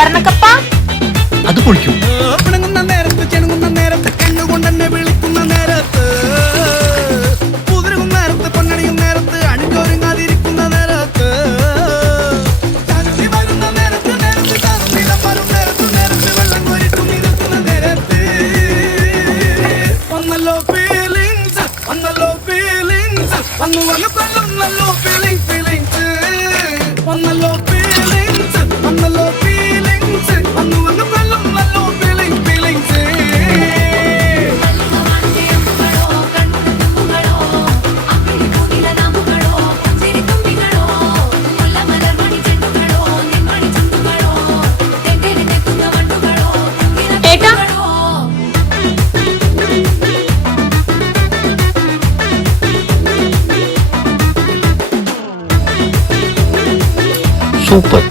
വർണ്ണക്കപ്പ അത് പൊളിക്കും. പിണങ്ങുന്ന നേരത്ത് ചെണുങ്ങുന്ന നേരത്ത് കണ്ണുകൊണ്ടെന്നെ വിളിക്കുന്ന നേരത്ത് കുതിരുന്ന നേരത്ത് പൊന്നണിയും നേരത്ത് അണിഞ്ഞൊരുങ്ങാതിരിക്കുന്ന നേരത്ത് വരുന്ന നേരത്ത് നേരത്ത് കാറുന്നിടം വരും നേരത്ത് നേരത്ത് വെള്ളം കോരിട്ടു നിൽക്കുന്ന നേരത്ത് വന്നല്ലോ ഫീലിങ്സ് വന്നല്ലോ ഫീലിങ്സ് വന്നു വന്നു കൊല്ലുന്നല്ലോ ഫീലിങ്സ് ഫീലിങ്സ് വന്നല്ലോ ഫീലിങ്സ് വന്നല്ലോ ഫീലിങ്സ് വന്നു വന്നു കൊല്ലുന്നല്ലോ ഫീലിങ്സ് ഫീലിങ്സ് ഏട്ടാ സൂപ്പർ.